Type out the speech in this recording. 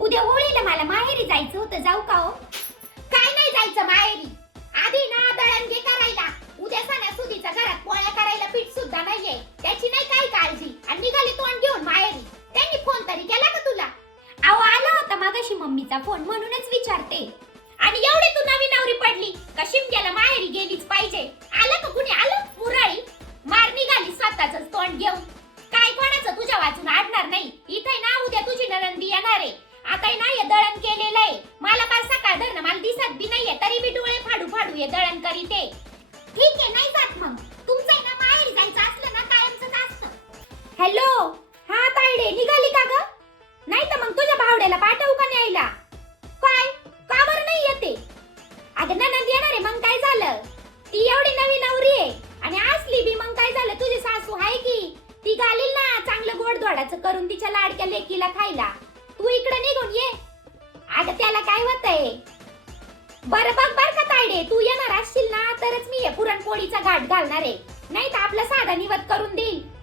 उद्या होळीला मला माहेरी जायचं होतं जाऊ का हो? काय नाही जायचं माहेरी. आधी ना दळणगे करायला. उद्या सणासुदीच्या घरात पोळ्या करायला पीठ सुद्धा नाहीये. त्याची नाही काय काळजी. आणि निघाली तोंड घेऊन माहेरी. त्यांनी फोन तरी केला का तुला? अहो आला होता मागाशी मम्मीचा फोन म्हणूनच विचारते. आणि एवढी तू नवी नवरी पडली का शिमग्याला माहेरी गेलीच पाहिजे? आलं का कुणी? आलं? पुराळी. मार निघाली स्वतःच तोंड घेऊन. काय कोणाचं तुझ्या वाचून आडणार नाही इथे ना उद्या तुझी ननंदी येणार आहे आता ना हे दळण केलेलं आहे. मला काल सकाळ धरणं मला दिसत बी नाहीये. तरी बी डोळे फाडू फाडू हे दळण करीते. ठीक आहे नाही जात मग. तुमचं आहे ना माहेर जायचं असलं ना कायमच असतं. हॅलो? हा तायडे निघाली का ग? नाही तर मग तुझ्या भावड्याला पाठवू का न्यायला? काय? का बरं नाही येते? अगं ननंद येणार आहे मग काय झालं? ती एवढी नवी नवरी आहे. आणि असली बी मग काय झालं? तुझी सासू आहे की? ती घालील ना चांगलं गोडधोडाचं करून तिच्या लाडक्या लेकीला खायला. तू इकडे निघून ये. अगं त्याला काय होतंय? बरं बघ बर का तायडे तू येणार असशील ना तरच मी पुरणपोळीचा घाट घालणार आहे. नाही तर आपला साधा निवत करून देईल.